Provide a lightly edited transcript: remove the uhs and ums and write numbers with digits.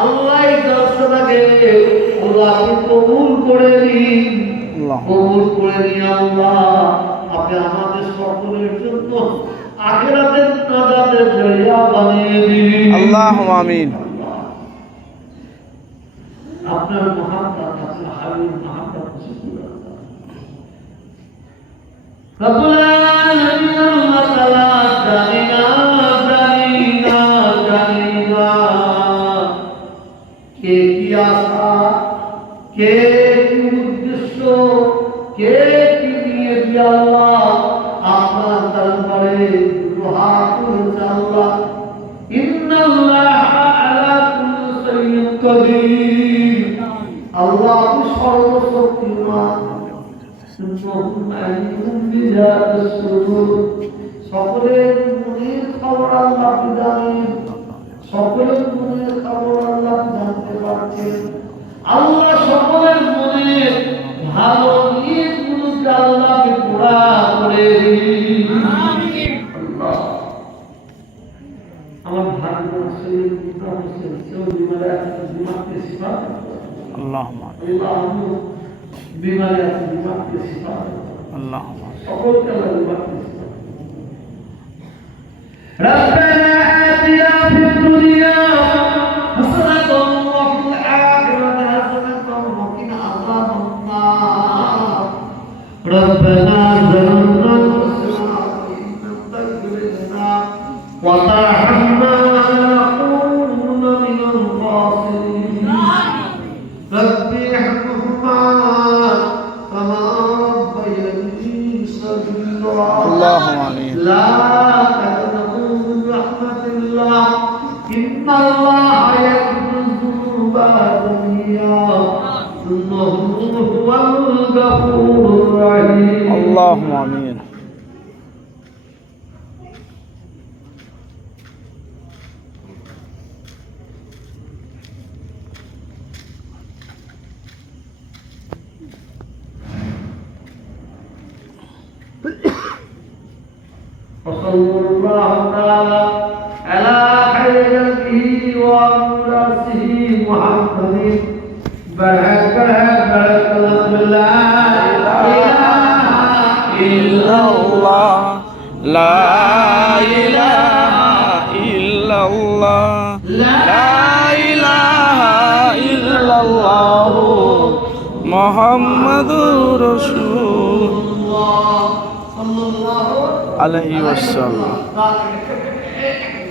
আল্লাহ জলসাটাকে আল্লাহকে কবুল করে নিন, কবুল করে নিন আল্লাহ। আপনি আমাদের সকলের জন্য আখিরাতের নাজাতের জরিয়া বানিয়ে দিন, আল্লাহুম্মা আমিন। আপনার মহাব্বত, আপনার হাবিব মহাব্বত রব্বুল আলামিন আল্লাহ তাআলা জানিনা কে কি আশা, কে কি উদ্দেশ্য, কে কি নিয়ে আল্লাহ আপনার দরবারে দুহাত তুলেছে আল্লাহ। ইন্নাল্লাহা আলা কুল্লি শাইইন কাদির। আল্লাহ আপনি সর্বশক্তিমান। সকলের মনের খবর আল্লাহ আপনি জানেন, সকলের মনের খবর আল্লাহ জানতে পারছেন। আল্লাহ সকলের মনে ভালো নিয়তগুলোকে আল্লাহকে পুরা করে দিন। আমার ভাগ্য শরীর পিতা হোসেন সৌদি বিমানকে সিফাত আল্লাহুম্মা বিমানে আছে বিমানকে সিফাত আল্লাহুম্মা সকলকে আল্লাহ বিমানকে সিফাত। ربنا آتنا في الدنيا حسنة وفي الآخرة حسنة وقنا عذاب النار ربنا ظلمنا أنفسنا وإن لم تغفر لنا وترحمنا لنكونن من الخاسرين رب ارحمهما كما ربياني صغيرا اللهم آمين. لا تقنطوا من رحمة الله إن الله يغفر الذنوب جميعا إنه هو الغفور الرحيم اللهم آمين. وصلى الله تعالى على خير خلقه ورسوله محمد بارك لا إله إلا الله لا إله إلا الله لا إله إلا الله محمد رسول الله صلى الله عليه وسلم. عليه وسلم